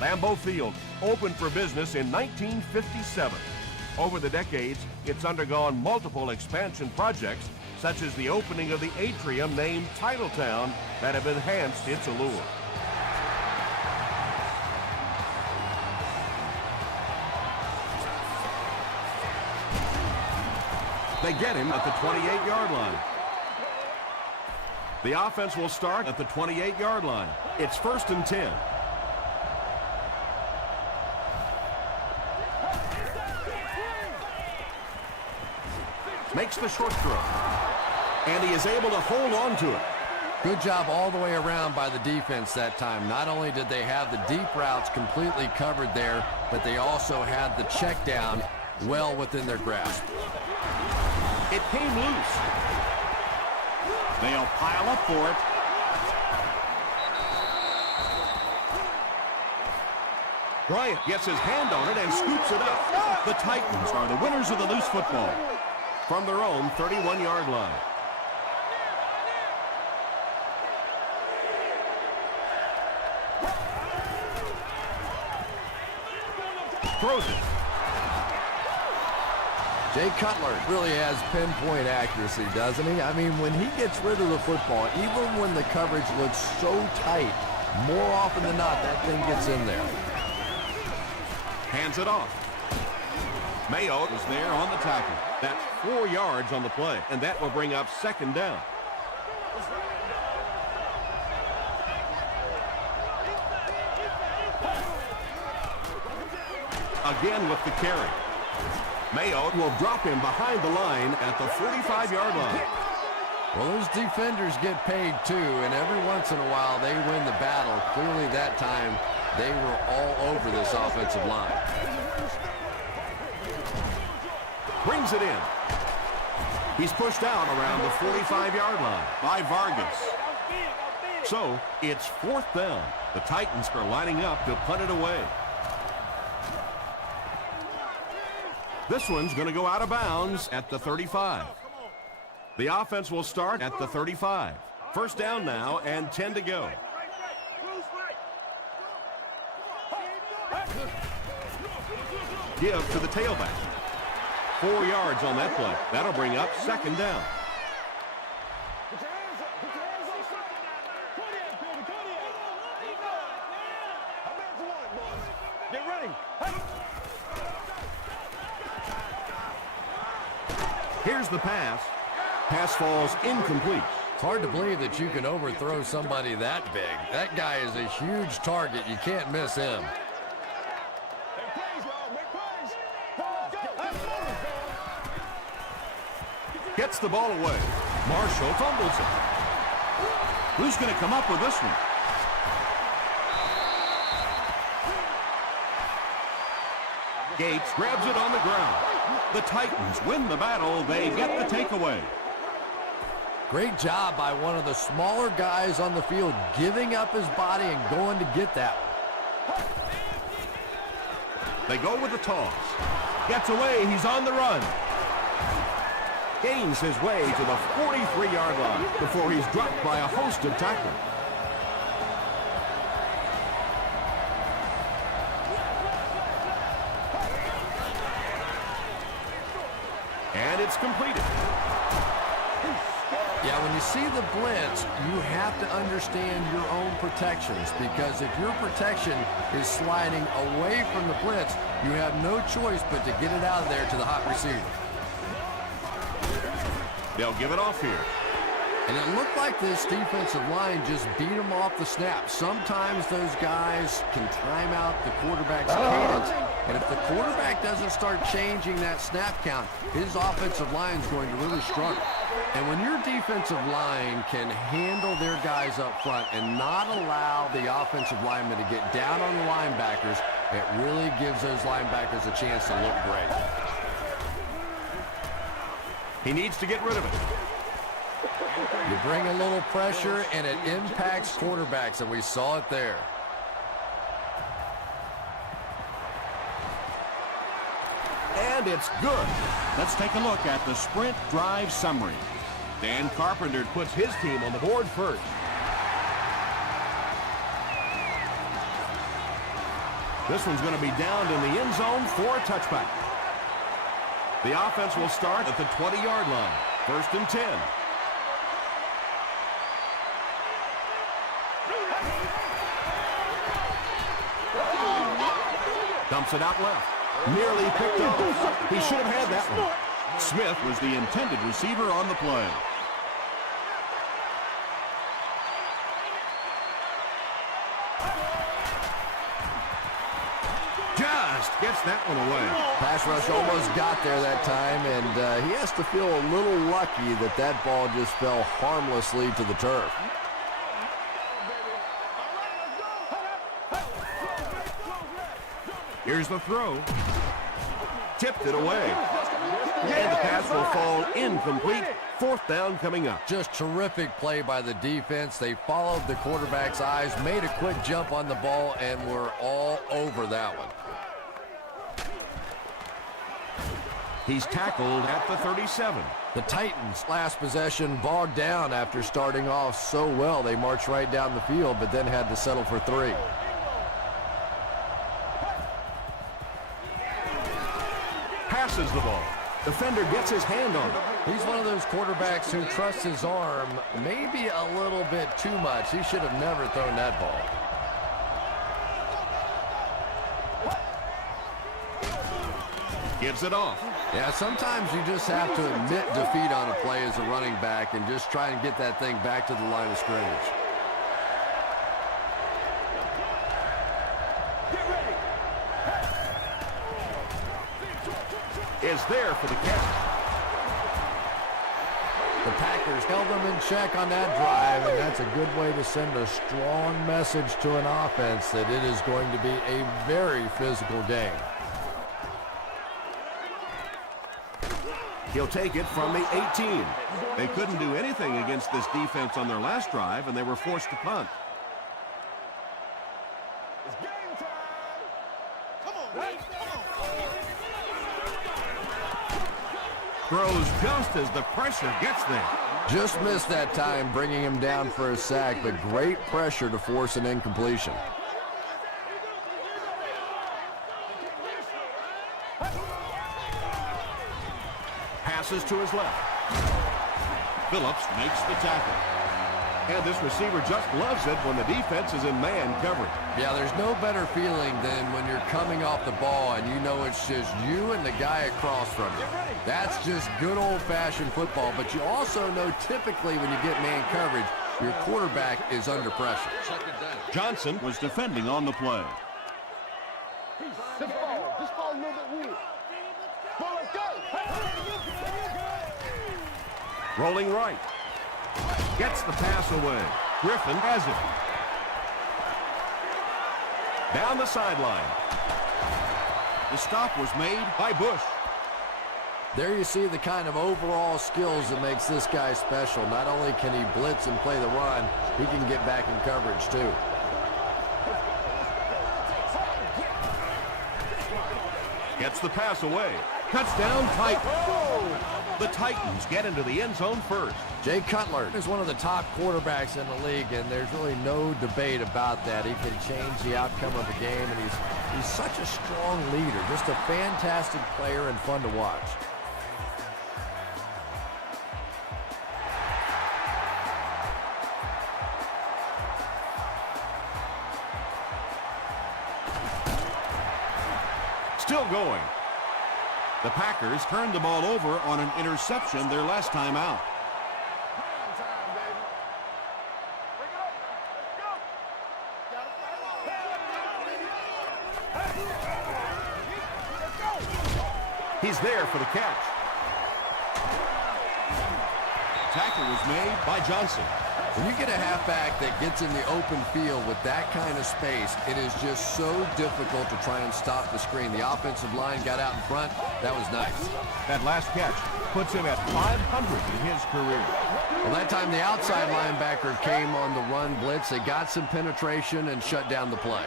Lambeau Field opened for business in 1957. Over the decades, it's undergone multiple expansion projects, such as the opening of the atrium named Titletown, that have enhanced its allure. They get him at the 28-yard line. The offense will start at the 28-yard line. It's 1st and 10. Makes the short throw. And he is able to hold on to it. Good job all the way around by the defense that time. Not only did they have the deep routes completely covered there, but they also had the check down well within their grasp. It came loose. They'll pile up for it. Bryant gets his hand on it and scoops it up. The Titans are the winners of the loose football. From their own 31-yard line. Throws it. Jay Cutler really has pinpoint accuracy, doesn't he? I mean, when he gets rid of the football, even when the coverage looks so tight, more often than not, that thing gets in there. Hands it off. Mayo is there on the tackle. That's 4 yards on the play, and that will bring up 2nd down. Again with the carry. Mayo will drop him behind the line at the 45-yard line. Well, those defenders get paid too, and every once in a while they win the battle. Clearly that time they were all over this offensive line. Brings it in. He's pushed out around the 45-yard line by Vargas. So it's 4th down. The Titans are lining up to punt it away. This one's going to go out of bounds at the 35. The offense will start at the 35. 1st down now and 10 to go. Give to the tailback. 4 yards on that play. That'll bring up 2nd down. Here's the pass. Pass falls incomplete. It's hard to believe that you can overthrow somebody that big. That guy is a huge target. You can't miss him. Gets the ball away. Marshall fumbles it. Who's going to come up with this one? Gates grabs it on the ground. The Titans win the battle. They get the takeaway. Great job by one of the smaller guys on the field, giving up his body and going to get that one. They go with the toss. Gets away. He's on the run. Gains his way to the 43-yard line before he's dropped by a host of tacklers. And it's completed. Yeah, when you see the blitz, you have to understand your own protections, because if your protection is sliding away from the blitz, you have no choice but to get it out of there to the hot receiver. They'll give it off here. And it looked like this defensive line just beat them off the snap. Sometimes those guys can time out the quarterback's cadence. And if the quarterback doesn't start changing that snap count, his offensive line is going to really struggle. And when your defensive line can handle their guys up front and not allow the offensive linemen to get down on the linebackers, it really gives those linebackers a chance to look great. He needs to get rid of it. You bring a little pressure, and it impacts quarterbacks, and we saw it there. And it's good. Let's take a look at the sprint drive summary. Dan Carpenter puts his team on the board first. This one's going to be downed in the end zone for a touchback. The offense will start at the 20-yard line. 1st and 10. Dumps it out left. Nearly picked off. He should have had that one. Smith was the intended receiver on the play. Just gets that one away. Pass rush almost got there that time, and he has to feel a little lucky that that ball just fell harmlessly to the turf. Here's the throw. Tipped it away. And the pass will fall incomplete. 4th down coming up. Just terrific play by the defense. They followed the quarterback's eyes, made a quick jump on the ball, and were all over that one. He's tackled at the 37. The Titans' last possession bogged down after starting off so well. They marched right down the field, but then had to settle for 3. Passes the ball. Defender gets his hand on it. He's one of those quarterbacks who trusts his arm maybe a little bit too much. He should have never thrown that ball. Gives it off. Yeah, sometimes you just have to admit defeat on a play as a running back and just try and get that thing back to the line of scrimmage. Is there for the catch. The Packers held them in check on that drive, and that's a good way to send a strong message to an offense that it is going to be a very physical game. He'll take it from the 18. They couldn't do anything against this defense on their last drive, and they were forced to punt. It's game time. Come on, man. Come on. Throws just as the pressure gets there. Just missed that time, bringing him down for a sack, but great pressure to force an incompletion. Passes to his left. Phillips makes the tackle. And this receiver just loves it when the defense is in man coverage. Yeah, there's no better feeling than when you're coming off the ball and you know it's just you and the guy across from you. That's just good old-fashioned football, but you also know typically when you get man coverage, your quarterback is under pressure. Johnson was defending on the play. Just fall a little bit weird. Ball, let's go. Rolling right. Gets the pass away. Griffin has it. Down the sideline. The stop was made by Bush. There you see the kind of overall skills that makes this guy special. Not only can he blitz and play the run, he can get back in coverage too. Gets the pass away. Touchdown Titans. The Titans get into the end zone first. Jay Cutler is one of the top quarterbacks in the league, and there's really no debate about that. He can change the outcome of the game, and he's such a strong leader, just a fantastic player and fun to watch. Still going. The Packers turned the ball over on an interception their last time out. He's there for the catch. Tackle was made by Johnson. When you get a halfback that gets in the open field with that kind of space, it is just so difficult to try and stop the screen. The offensive line got out in front. That was nice. That last catch puts him at 500 in his career. Well, that time the outside linebacker came on the run blitz. They got some penetration and shut down the play.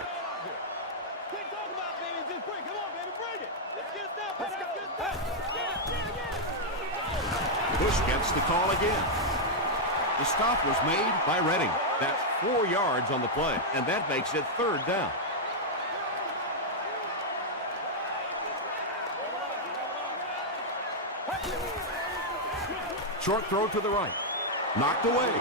Bush gets the call again. The stop was made by Redding. That's 4 yards on the play, and that makes it 3rd down. Short throw to the right. Knocked away.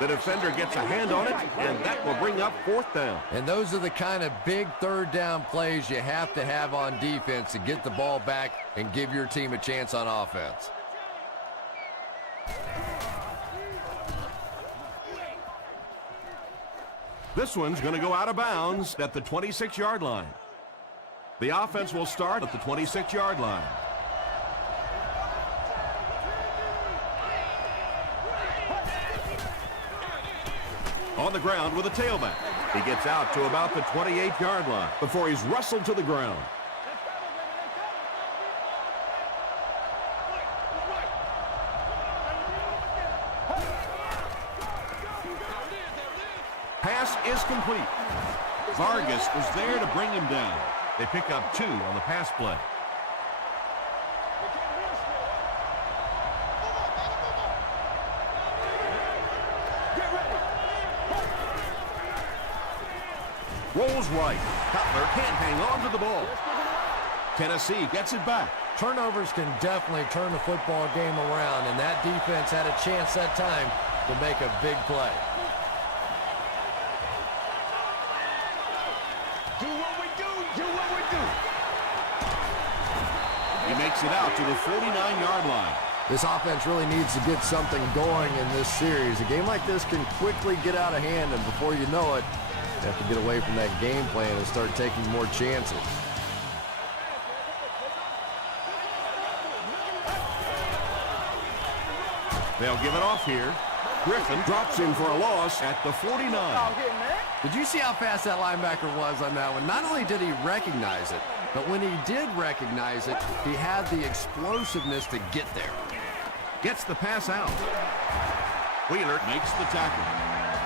The defender gets a hand on it, and that will bring up 4th down. And those are the kind of big 3rd down plays you have to have on defense to get the ball back and give your team a chance on offense. This one's going to go out of bounds at the 26-yard line. The offense will start at the 26-yard line. On the ground with a tailback. He gets out to about the 28-yard line before he's wrestled to the ground. Pass is complete. Vargas was there to bring him down. They pick up 2 on the pass play. Rolls right. Cutler can't hang on to the ball. Tennessee gets it back. Turnovers can definitely turn the football game around, and that defense had a chance that time to make a big play. Do what we do. Do what we do. He makes it out to the 49-yard line. This offense really needs to get something going in this series. A game like this can quickly get out of hand, and before you know it, you have to get away from that game plan and start taking more chances. They'll give it off here. Griffin drops in for a loss at the 49. Did you see how fast that linebacker was on that one? Not only did he recognize it, but when he did recognize it, he had the explosiveness to get there. Gets the pass out. Wheeler Makes the tackle.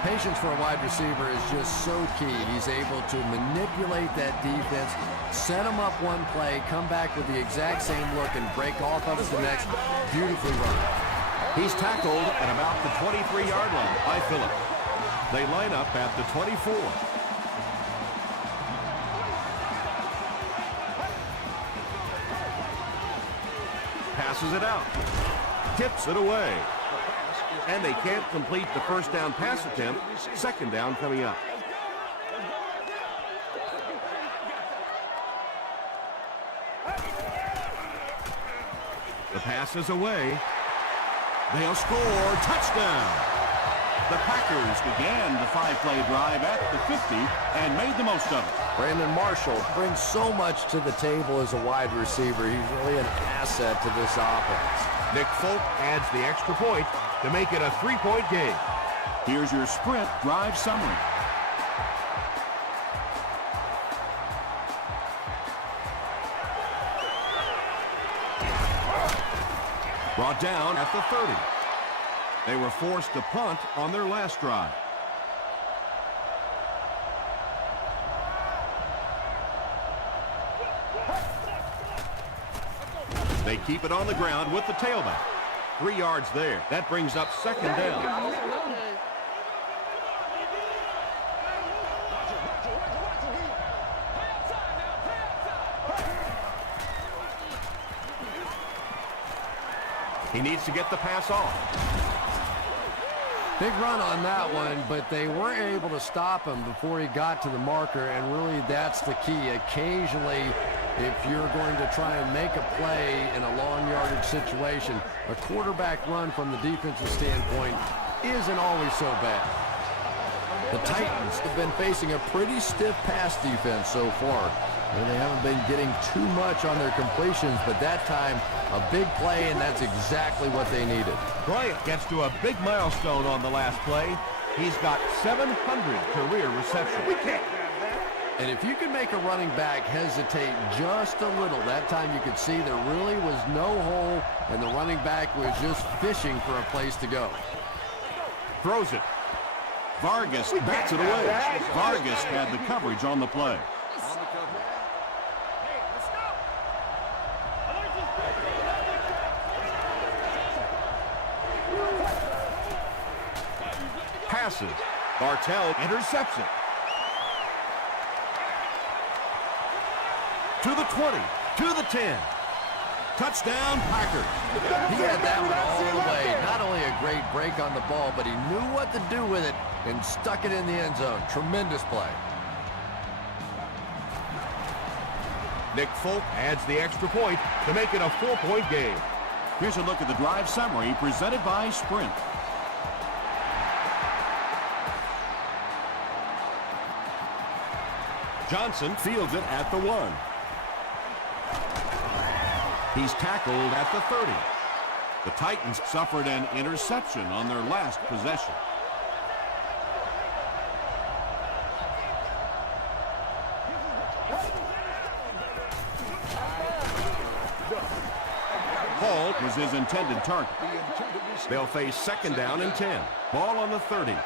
Patience for a wide receiver is just so key. He's able to manipulate that defense, set them up one play, come back with the exact same look, and break off of the next. Beautifully run. He's tackled at about the 23-yard line by Phillip. They line up at the 24. Passes it out. Tips it away. And they can't complete the 1st down pass attempt. 2nd down coming up. The pass is away. They'll score. Touchdown. The Packers began the 5-play drive at the 50 and made the most of it. Brandon Marshall brings so much to the table as a wide receiver. He's really an asset to this offense. Nick Folk adds the extra point to make it a 3-point game. Here's your sprint drive summary. Brought down at the 30. They were forced to punt on their last drive. They keep it on the ground with the tailback. 3 yards there. That brings up 2nd down. He needs to get the pass off. Big run on that one, but they weren't able to stop him before he got to the marker, and really that's the key. Occasionally, if you're going to try and make a play in a long yardage situation, a quarterback run from the defensive standpoint isn't always so bad. The Titans have been facing a pretty stiff pass defense so far. And they haven't been getting too much on their completions, but that time, a big play, and that's exactly what they needed. Bryant gets to a big milestone on the last play. He's got 700 career receptions. And if you can make a running back hesitate just a little, that time you could see there really was no hole, and the running back was just fishing for a place to go. Throws it. Vargas bats it away. Vargas had the coverage on the play. Passes. Bartell intercepts it. To the 20, to the 10. Touchdown, Packers. He had that one all the way. Not only a great break on the ball, but he knew what to do with it and stuck it in the end zone. Tremendous play. Nick Folk adds the extra point to make it a 4-point game. Here's a look at the drive summary presented by Sprint. Johnson fields it at the 1. He's tackled at the 30. The Titans suffered an interception on their last possession. Hall was his intended target. They'll face 2nd down and 10. Ball on the 30.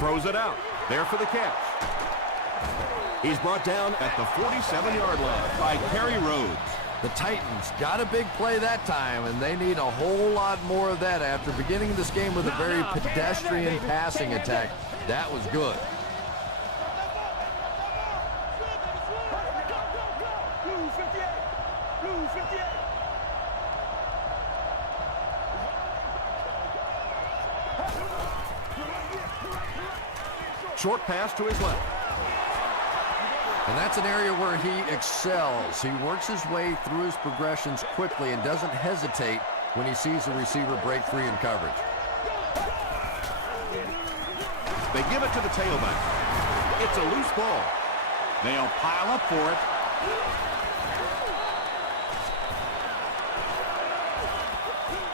Throws it out. There for the catch. He's brought down at the 47-yard line by Kerry Rhodes. The Titans got a big play that time, and they need a whole lot more of that after beginning this game with a very pedestrian passing attack. That was good. Short pass to his left. And that's an area where he excels. He works his way through his progressions quickly and doesn't hesitate when he sees a receiver break free in coverage. They give it to the tailback. It's a loose ball. They'll pile up for it.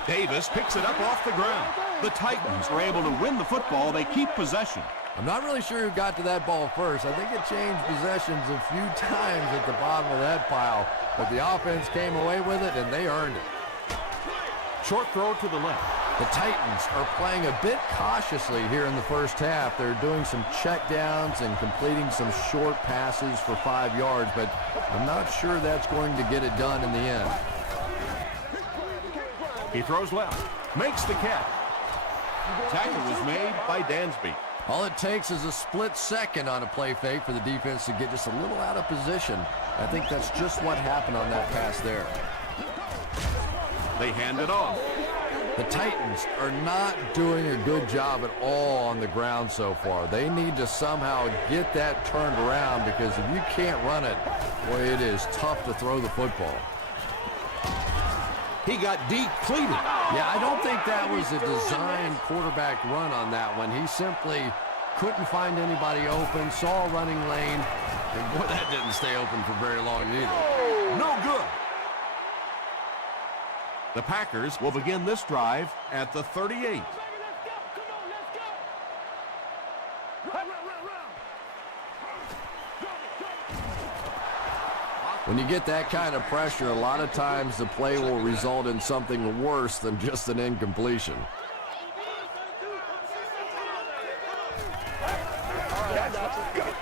Davis picks it up off the ground. The Titans are able to win the football. They keep possession. I'm not really sure who got to that ball first. I think it changed possessions a few times at the bottom of that pile, but the offense came away with it, and they earned it. Short throw to the left. The Titans are playing a bit cautiously here in the first half. They're doing some checkdowns and completing some short passes for 5 yards, but I'm not sure that's going to get it done in the end. He throws left. Makes the catch. Tackle was made by Dansby. All it takes is a split second on a play fake for the defense to get just a little out of position. I think that's just what happened on that pass there. They hand it off. The Titans are not doing a good job at all on the ground so far. They need to somehow get that turned around, because if you can't run it, boy, it is tough to throw the football. He got depleted. Yeah, I don't think that was a designed quarterback run on that one. He simply couldn't find anybody open, saw a running lane, and boy, that didn't stay open for very long either. No good. The Packers will begin this drive at the 38. When you get that kind of pressure, a lot of times the play will result in something worse than just an incompletion.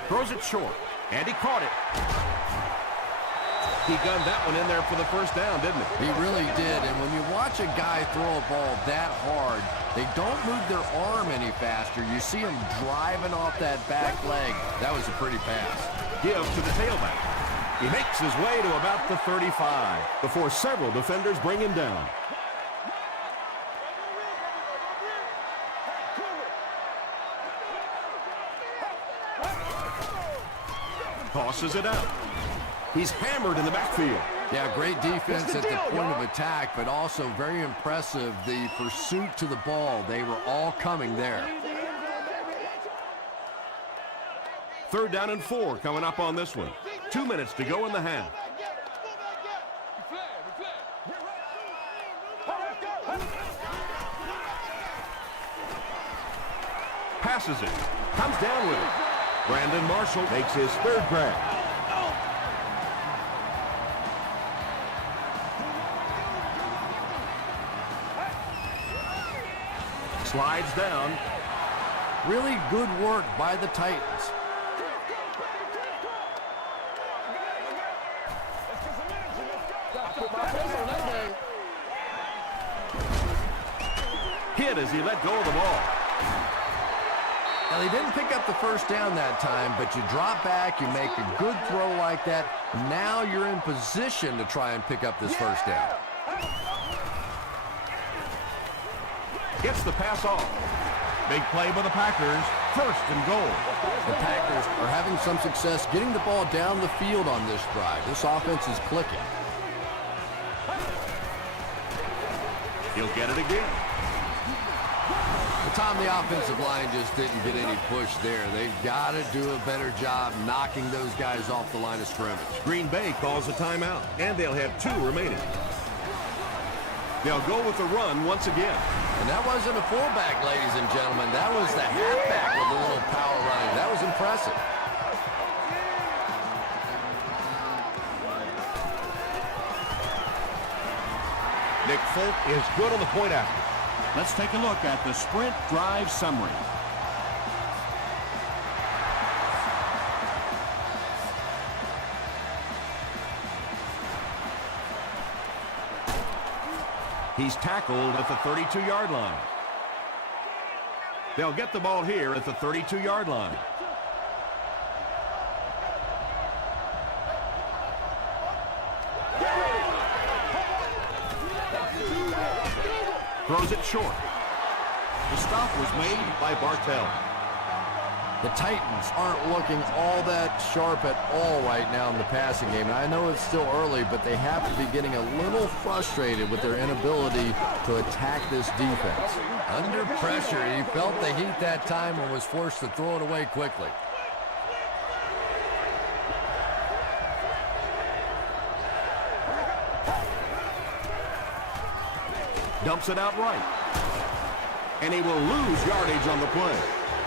Throws it short, and he caught it. He gunned that one in there for the first down, didn't he? He really did, and when you watch a guy throw a ball that hard, they don't move their arm any faster. You see him driving off that back leg. That was a pretty pass. Give to the tailback. He makes his way to about the 35 before several defenders bring him down. Tosses it out. He's hammered in the backfield. Yeah, great defense at the point of attack, but also very impressive, the pursuit to the ball. They were all coming there. 3rd down and 4 coming up on this one. 2 minutes to go in the half. Passes it. Comes down with it. Brandon Marshall makes his 3rd grab. Slides down. Really good work by the Titans. Hit as he let go of the ball. Now, they didn't pick up the first down that time, but you drop back, you make a good throw like that. Now you're in position to try and pick up this first down. Gets the pass off. Big play by the Packers. First and goal. The Packers are having some success getting the ball down the field on this drive. This offense is clicking. He'll get it again. But Tom, the offensive line just didn't get any push there. They've got to do a better job knocking those guys off the line of scrimmage. Green Bay calls a timeout, and they'll have 2 remaining. They'll go with the run once again. And that wasn't a fullback, ladies and gentlemen. That was the halfback with a little power running. That was impressive. Nick Folk is good on the point after. Let's take a look at the sprint drive summary. He's tackled at the 32-yard line. They'll get the ball here at the 32-yard line. Throws it short. The stop was made by Bartell. The Titans aren't looking all that sharp at all right now in the passing game. And I know it's still early, but they have to be getting a little frustrated with their inability to attack this defense. Under pressure, he felt the heat that time and was forced to throw it away quickly. Dumps it out right. And he will lose yardage on the play.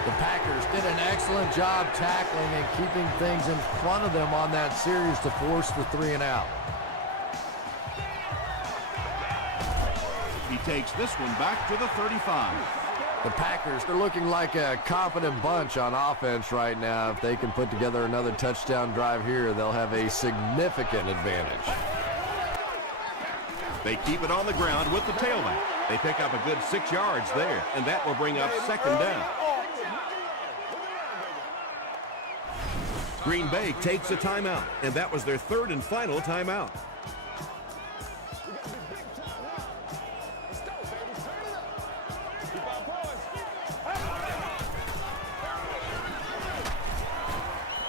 The Packers did an excellent job tackling and keeping things in front of them on that series to force the 3 and out. He takes this one back to the 35. The Packers, they're looking like a confident bunch on offense right now. If they can put together another touchdown drive here, they'll have a significant advantage. They keep it on the ground with the tailback. They pick up a good 6 yards there, and that will bring up second down. Green Bay takes a timeout, and that was their 3rd and final timeout.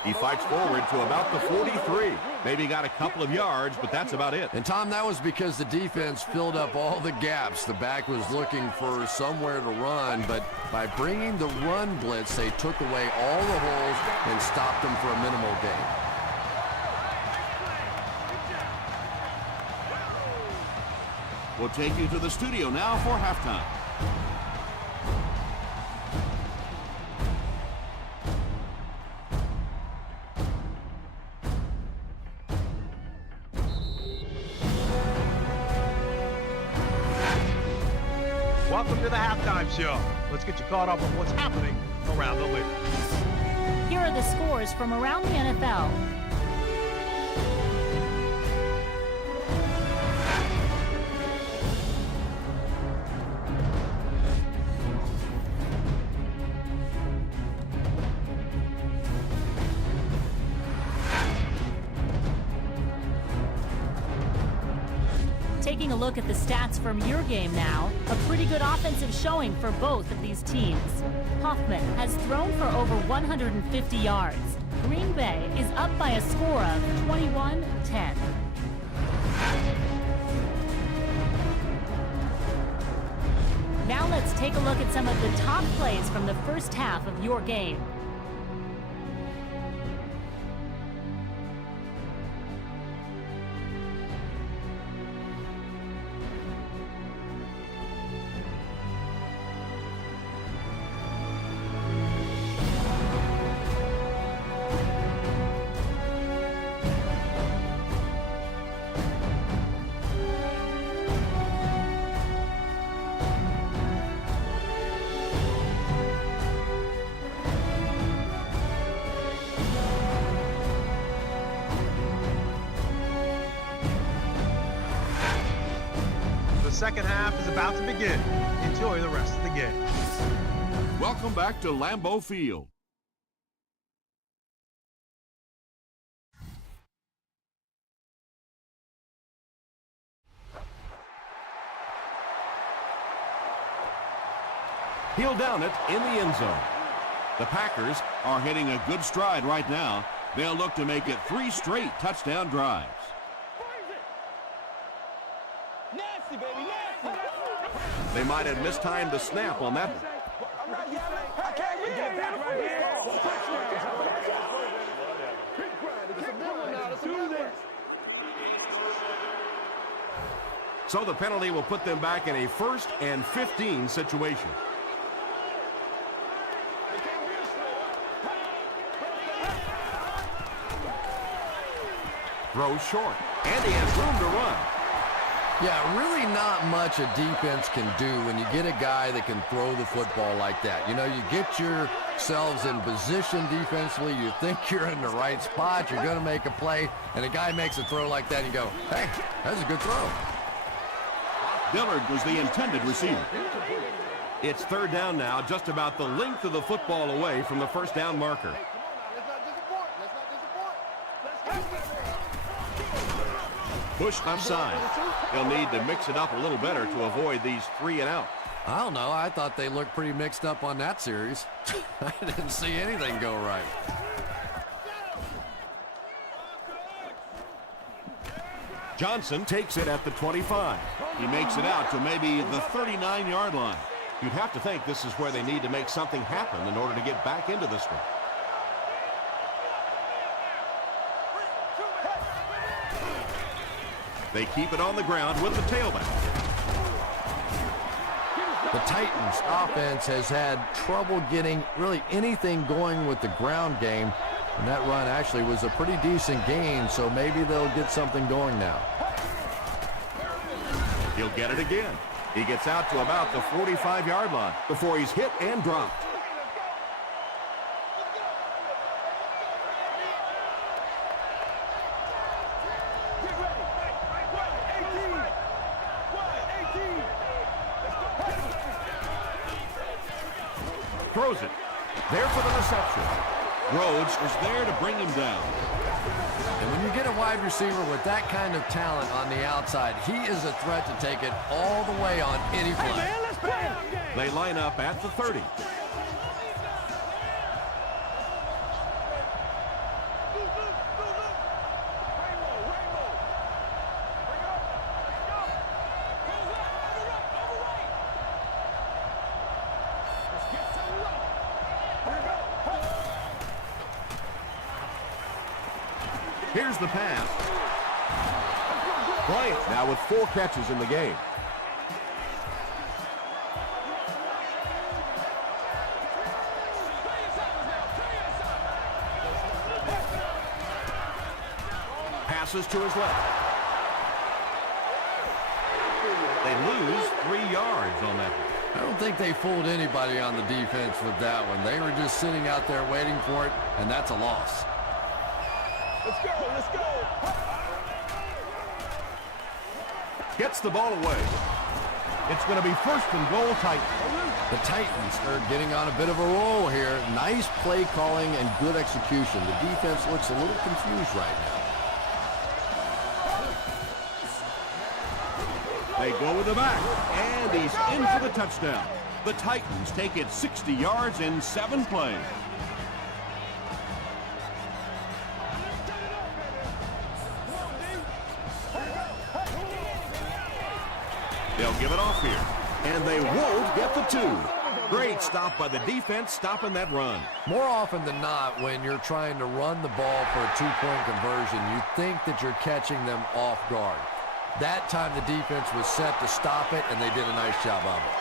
He fights forward to about the 43. Maybe got a couple of yards, but that's about it. And Tom, that was because the defense filled up all the gaps. The back was looking for somewhere to run, but by bringing the run blitz, they took away all the holes and stopped them for a minimal gain. We'll take you to the studio now for halftime. Welcome to the halftime show. Let's get you caught up on what's happening around the league. Here are the scores from around the NFL. Taking a look at the stats from your game now, a pretty good offensive showing for both of these teams. Hoffman has thrown for over 150 yards. Green Bay is up by a score of 21-10. Now let's take a look at some of the top plays from the first half of your game. The second half is about to begin. Enjoy the rest of the game. Welcome back to Lambeau Field. He'll down it in the end zone. The Packers are hitting a good stride right now. They'll look to make it 3 straight touchdown drives. Nasty, baby, nasty. They might have mistimed the snap on that one. I can't get it. So the penalty will put them back in a 1st and 15 situation. Throws short, and he has room to run. Yeah, really not much a defense can do when you get a guy that can throw the football like that. You know, you get yourselves in position defensively, you think you're in the right spot, you're going to make a play, and a guy makes a throw like that, and you go, hey, that's a good throw. Dillard was the intended receiver. It's 3rd down now, just about the length of the football away from the 1st down marker. Push left side. They'll need to mix it up a little better to avoid these 3 and out. I don't know. I thought they looked pretty mixed up on that series. I didn't see anything go right. Johnson takes it at the 25. He makes it out to maybe the 39-yard line. You'd have to think this is where they need to make something happen in order to get back into this one. They keep it on the ground with the tailback. The Titans offense has had trouble getting really anything going with the ground game. And that run actually was a pretty decent gain, so maybe they'll get something going now. He'll get it again. He gets out to about the 45-yard line before he's hit and dropped. Throws it. There for the reception. Rhodes is there to bring him down. And when you get a wide receiver with that kind of talent on the outside, he is a threat to take it all the way on any play. They line up at the 30. Here's the pass. Bryant now with 4 catches in the game. Passes to his left. They lose 3 yards on that one. I don't think they fooled anybody on the defense with that one. They were just sitting out there waiting for it, and that's a loss. Let's go, let's go. Gets the ball away. It's going to be 1st and goal Titans. The Titans are getting on a bit of a roll here. Nice play calling and good execution. The defense looks a little confused right now. They go with the back, and he's in for the touchdown. The Titans take it 60 yards in 7 plays. They'll give it off here, and they won't get the 2. Great stop by the defense, stopping that run. More often than not, when you're trying to run the ball for a 2-point conversion, you think that you're catching them off guard. That time the defense was set to stop it, and they did a nice job of it.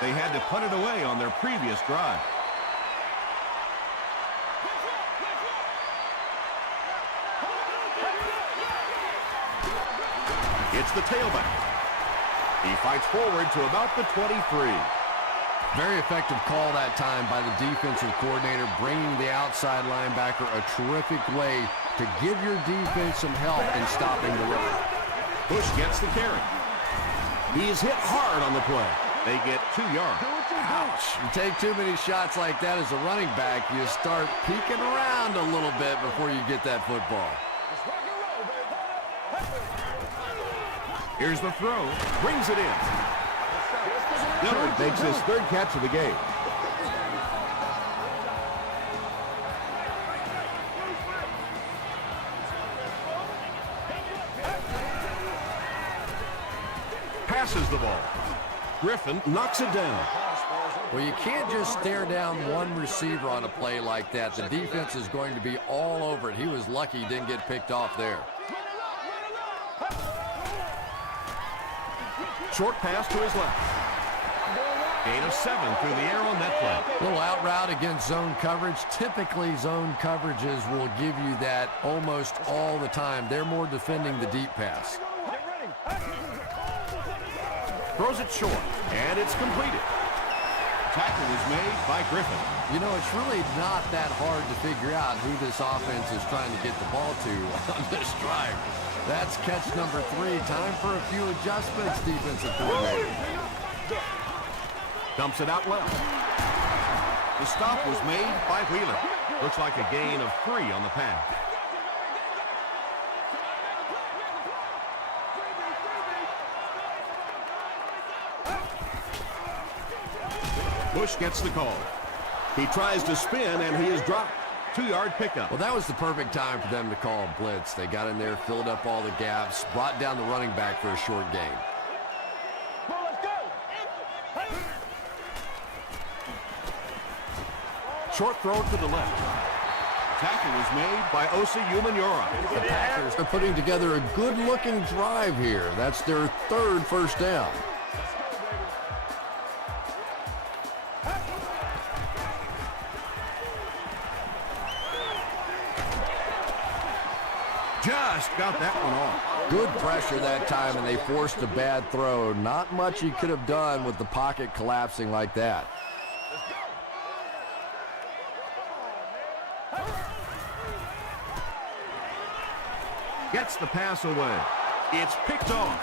They had to punt it away on their previous drive. It's the tailback. He fights forward to about the 23. Very effective call that time by the defensive coordinator, bringing the outside linebacker a terrific way to give your defense some help in stopping the run. Bush gets the carry. He is hit hard on the play. They get 2 yards. Ouch. You take too many shots like that as a running back, you start peeking around a little bit before you get that football. Here's the throw. Brings it in. Dillard makes his 3rd catch of the game. Passes the ball. Griffin knocks it down. Well, you can't just stare down one receiver on a play like that. The defense is going to be all over it. He was lucky he didn't get picked off there. Short pass to his left. Gain of 7 through the air on that play. Little out route against zone coverage. Typically, zone coverages will give you that almost all the time. They're more defending the deep pass. Throws it short, and it's completed. Tackle is made by Griffin. You know, it's really not that hard to figure out who this offense is trying to get the ball to on this drive. That's catch number 3. Time for a few adjustments, defensive coordinator. Dumps it out left. The stop was made by Wheeler. Looks like a gain of 3 on the pass. Bush gets the call. He tries to spin, and he is dropped. 2-yard pickup. Well, that was the perfect time for them to call a blitz. They got in there, filled up all the gaps, brought down the running back for a short gain. Short throw to the left. Tackle is made by Osi Umenyiora. The Packers are putting together a good-looking drive here. That's their 3rd first down. Just got that one off. Good pressure that time, and they forced a bad throw. Not much he could have done with the pocket collapsing like that. Gets the pass away. It's picked off.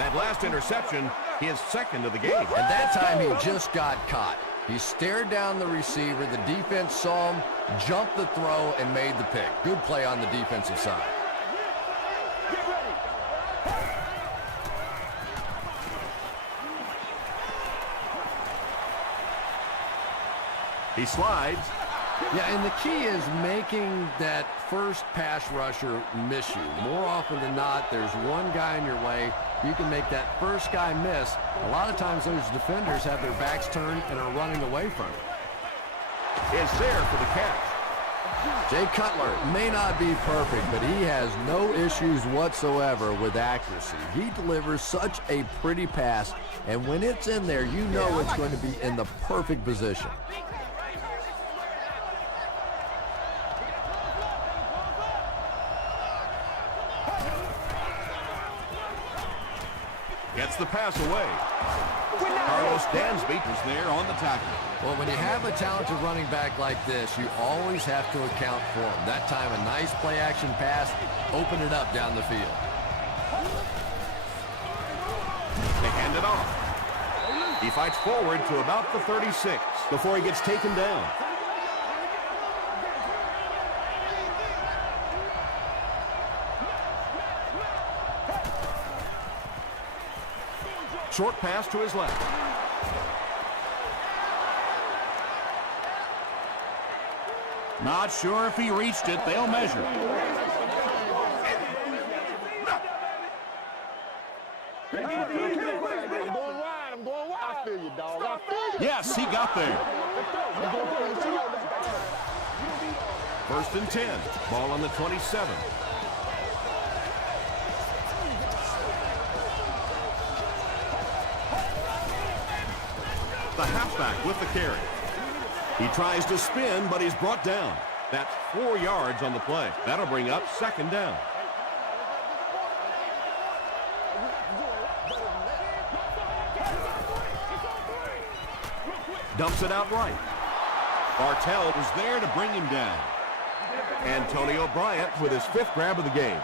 That last interception, his 2nd of the game. And that time he just got caught. He stared down the receiver. The defense saw him, jumped the throw, and made the pick. Good play on the defensive side. He slides. Yeah, and the key is making that first pass rusher miss you. More often than not, there's one guy in your way. You can make that first guy miss. A lot of times those defenders have their backs turned and are running away from it. Is there for the catch. Jay Cutler may not be perfect, but he has no issues whatsoever with accuracy. He delivers such a pretty pass, and when it's in there, you know it's going to be in the perfect position. Gets the pass away. Carlos Dansby is there on the tackle. Well, when you have a talented running back like this, you always have to account for him. That time, a nice play-action pass, open it up down the field. They hand it off. He fights forward to about the 36 before he gets taken down. Short pass to his left. Not sure if he reached it. They'll measure. I'm going wide. I feel you, dog. I feel you. Yes, he got there. First and 10. Ball on the 27. The halfback with the carry. He tries to spin, but he's brought down. That's 4 yards on the play. That'll bring up 2nd down. Dumps it out right. Bartell was there to bring him down. Antonio Bryant with his 5th grab of the game.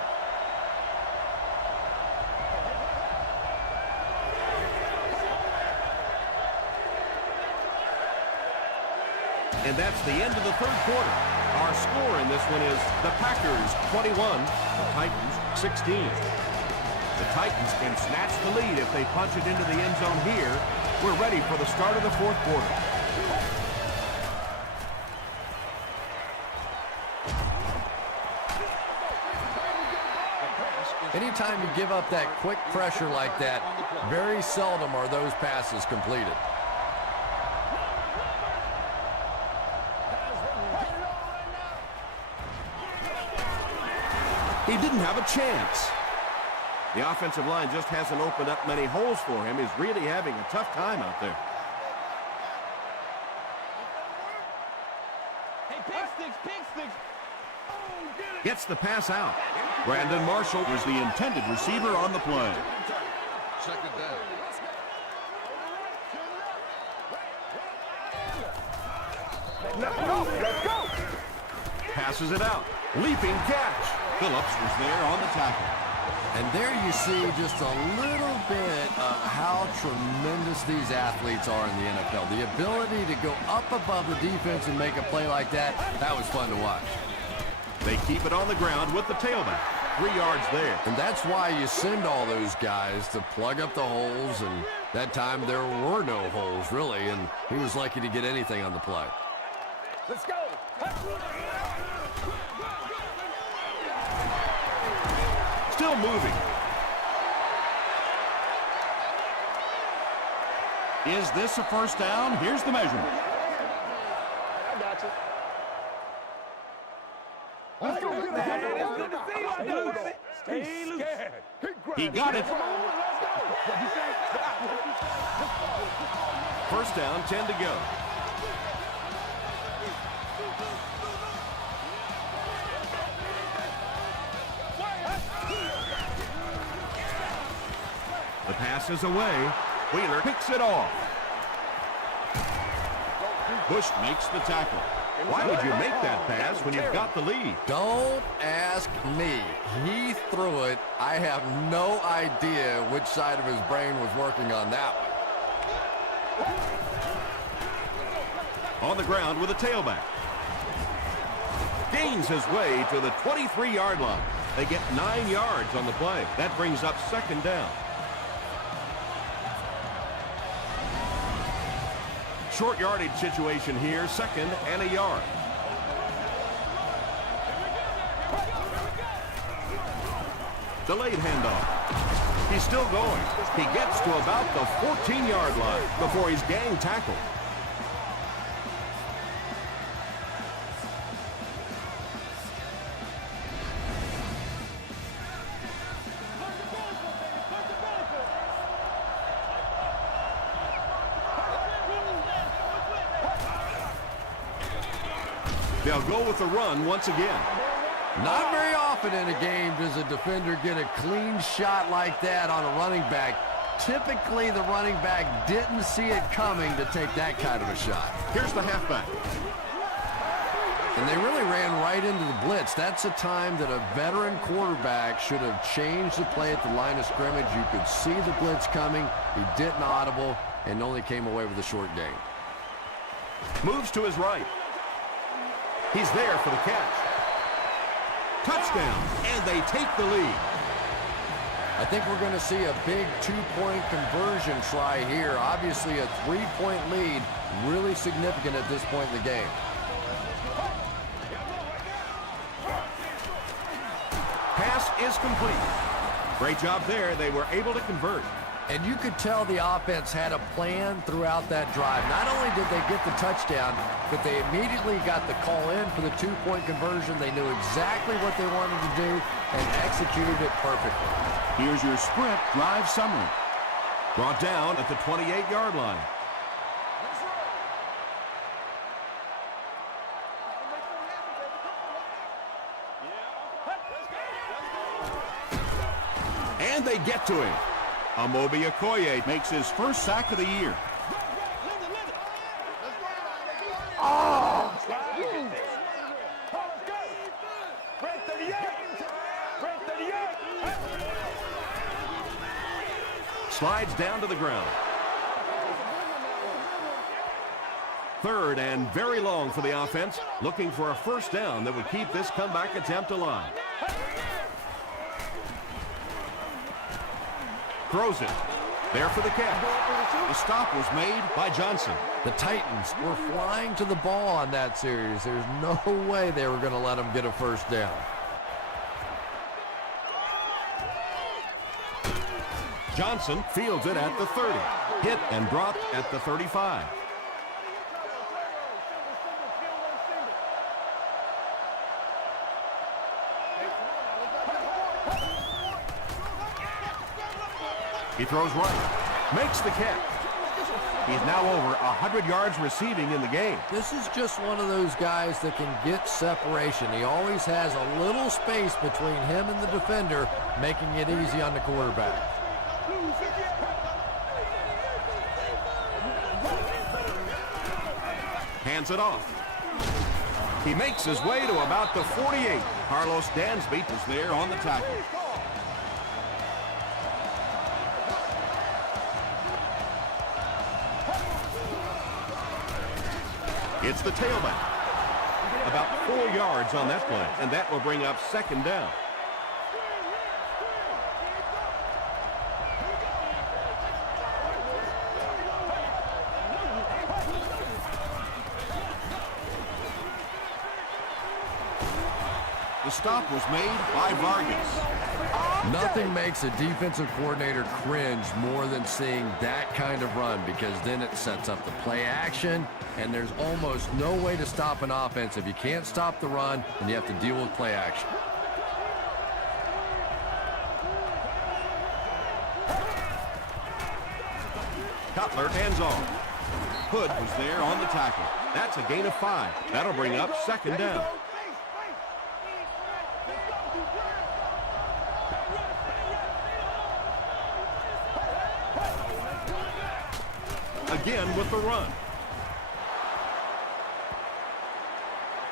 And that's the end of the third quarter. Our score in this one is the Packers 21, the Titans 16. The Titans can snatch the lead if they punch it into the end zone here. We're ready for the start of the fourth quarter. Anytime you give up that quick pressure like that, very seldom are those passes completed. He didn't have a chance. The offensive line just hasn't opened up many holes for him. He's really having a tough time out there. Hey, pick sticks. Gets the pass out. Brandon Marshall was the intended receiver on the play. Second down. Let's go. Passes it out. Leaping catch. Phillips was there on the tackle. And there you see just a little bit of how tremendous these athletes are in the NFL. The ability to go up above the defense and make a play like that, that was fun to watch. They keep it on the ground with the tailback. 3 yards there. And that's why you send all those guys to plug up the holes, and that time there were no holes, really, and he was lucky to get anything on the play. Let's go. Still moving. Is this a first down? Here's the measurement. I got you. He got it. First down, 10 to go. The pass is away. Wheeler picks it off. Bush makes the tackle. Why would you make that pass when you've got the lead? Don't ask me. He threw it. I have no idea which side of his brain was working on that one. On the ground with a tailback. Gains his way to the 23-yard line. They get 9 yards on the play. That brings up second down. Short yardage situation here, second and a yard. Delayed handoff. He's still going. He gets to about the 14-yard line before he's gang tackled. They'll go with the run once again. Not very often in a game does a defender get a clean shot like that on a running back. Typically, the running back didn't see it coming to take that kind of a shot. Here's the halfback. And they really ran right into the blitz. That's a time that a veteran quarterback should have changed the play at the line of scrimmage. You could see the blitz coming. He didn't audible and only came away with a short gain. Moves to his right. He's there for the catch. Touchdown, and they take the lead. I think we're going to see a big two-point conversion try here. Obviously, a three-point lead, really significant at this point in the game. Pass is complete. Great job there. They were able to convert. And you could tell the offense had a plan throughout that drive. Not only did they get the touchdown, but they immediately got the call in for the two-point conversion. They knew exactly what they wanted to do and executed it perfectly. Here's your sprint drive summary. Brought down at the 28-yard line. And they get to him. Amobi Okoye Makes his first sack of the year. Slides down to the ground. Third and very long for the offense, looking for a first down that would keep this comeback attempt alive. Throws it. There for the catch. The stop was made by Johnson. The Titans were flying to the ball on that series. There's no way they were going to let them get a first down. Johnson fields it at the 30. Hit and dropped at the 35. He throws right, makes the catch. He's now over 100 yards receiving in the game. This is just one of those guys that can get separation. He always has a little space between him and the defender, making it easy on the quarterback. Hands it off. He makes his way to about the 48. Carlos Dansby is there on the tackle. It's the tailback. About 4 yards on that play, and that will bring up second down. The stop was made by Vargas. Nothing makes a defensive coordinator cringe more than seeing that kind of run, because then it sets up the play action, and there's almost no way to stop an offense if you can't stop the run and you have to deal with play action. Cutler hands off. Hood was there on the tackle. That's a gain of 5. That'll bring up second down. Again with the run.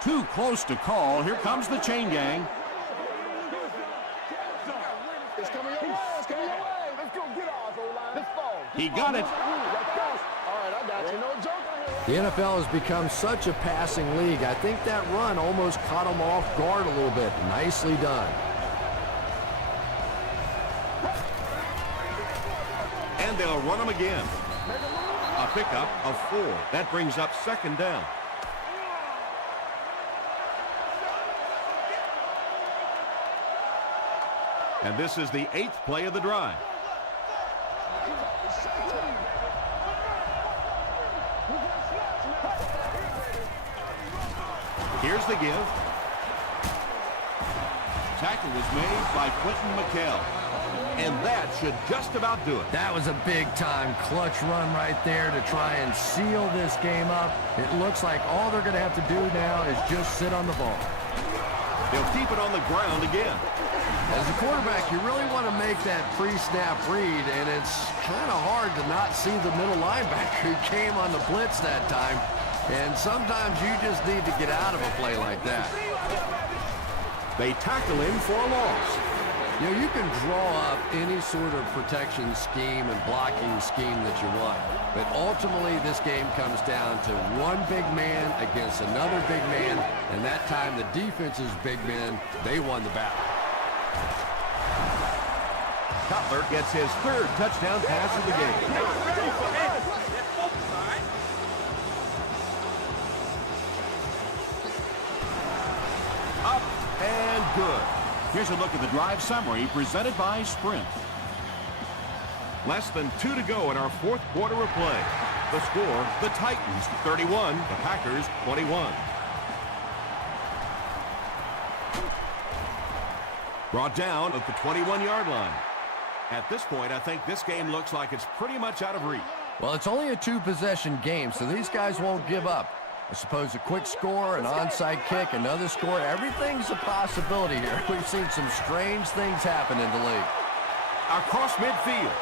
Too close to call. Here comes the chain gang. It's coming your way. It's coming your way. Let's go get ours, O-line. Let's fall. He got it. All right, I got you. No joke on here. The NFL has become such a passing league. I think that run almost caught him off guard a little bit. Nicely done. And they'll run him again. A pickup of 4. That brings up second down. And this is the 8th play of the drive. Here's the give. Tackle was made by Quentin McKell. And that should just about do it. That was a big-time clutch run right there to try and seal this game up. It looks like all they're going to have to do now is just sit on the ball. They'll keep it on the ground again. As a quarterback, you really want to make that pre-snap read, and it's kind of hard to not see the middle linebacker who came on the blitz that time. And sometimes you just need to get out of a play like that. They tackle him for a loss. You know, you can draw up any sort of protection scheme and blocking scheme that you want. But ultimately, this game comes down to one big man against another big man. And that time, the defense's big men, they won the battle. Cutler gets his 3rd touchdown pass of the game. Up and good. Here's a look at the drive summary presented by Sprint. Less than 2 to go in our 4th quarter of play. The score, the Titans 31, the Packers 21. Brought down at the 21-yard line. At this point, I think this game looks like it's pretty much out of reach. Well, it's only a 2-possession game, so these guys won't give up. I suppose a quick score, an onside kick, another score, everything's a possibility here. We've seen some strange things happen in the league. Across midfield.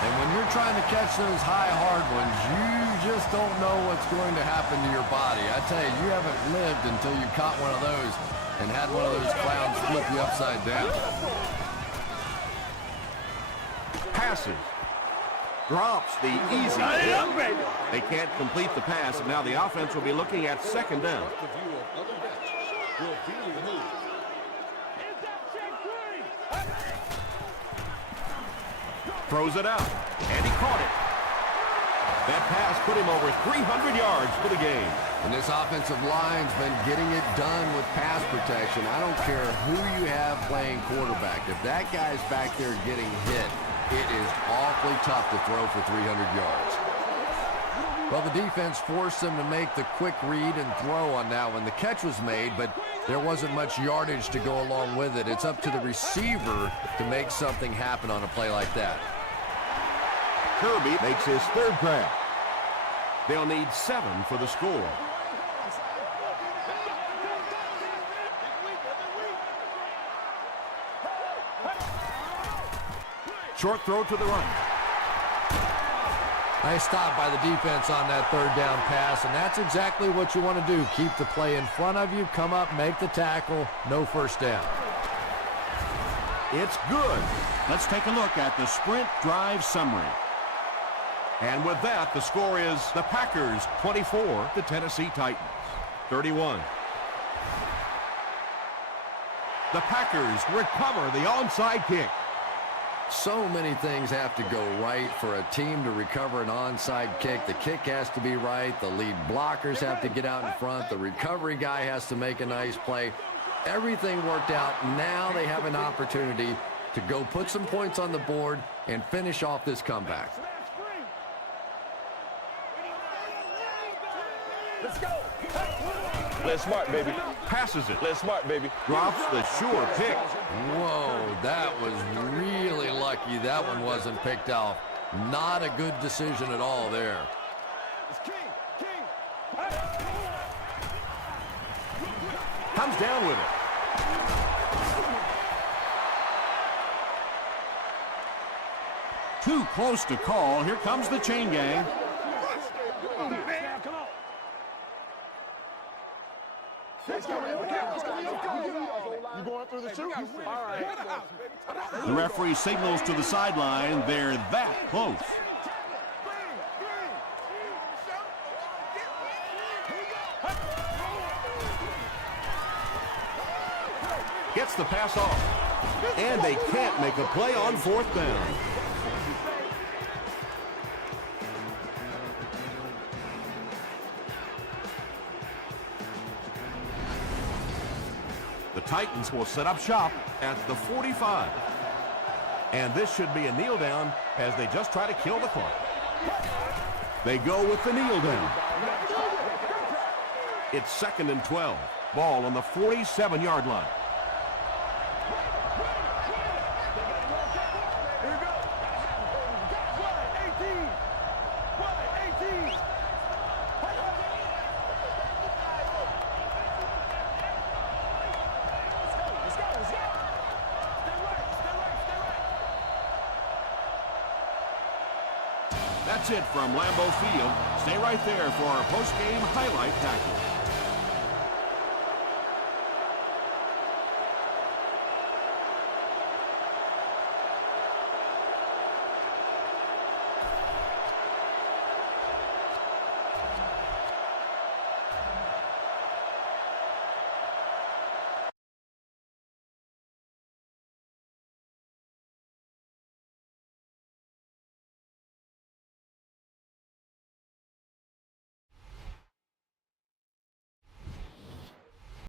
And when you're trying to catch those high, hard ones, you just don't know what's going to happen to your body. I tell you, you haven't lived until you caught one of those and had one of those clowns flip you upside down. Passes. Drops the easy hit. They can't complete the pass, and now the offense will be looking at second down. Throws it out, and he caught it. That pass put him over 300 yards for the game. And this offensive line's been getting it done with pass protection. I don't care who you have playing quarterback. If that guy's back there getting hit, it is awfully tough to throw for 300 yards. Well, the defense forced them to make the quick read and throw on that one. The catch was made, but there wasn't much yardage to go along with it. It's up to the receiver to make something happen on a play like that. Kirby makes his third grab. They'll need 7 for the score. Short throw to the right. Nice stop by the defense on that third down pass, and that's exactly what you want to do. Keep the play in front of you, come up, make the tackle, no first down. It's good. Let's take a look at the sprint drive summary. And with that, the score is the Packers 24, the Tennessee Titans 31. The Packers recover the onside kick. So many things have to go right for a team to recover an onside kick. The kick has to be right. The lead blockers have to get out in front. The recovery guy has to make a nice play. Everything worked out. Now they have an opportunity to go put some points on the board and finish off this comeback. Let's go. Let's smart, baby. Passes it. Let's smart, baby. Drops the sure pick. Whoa, that was really lucky that one wasn't picked off. Not a good decision at all there. Comes down with it. Too close to call. Here comes the chain gang. The referee signals to the sideline. They're that close. Gets the pass off. And they can't make a play on fourth down. The Titans will set up shop at the 45. And this should be a kneel down as they just try to kill the clock. They go with the kneel down. It's 2nd and 12. Ball on the 47-yard line. That's it from Lambeau Field. Stay right there for our post-game highlight package.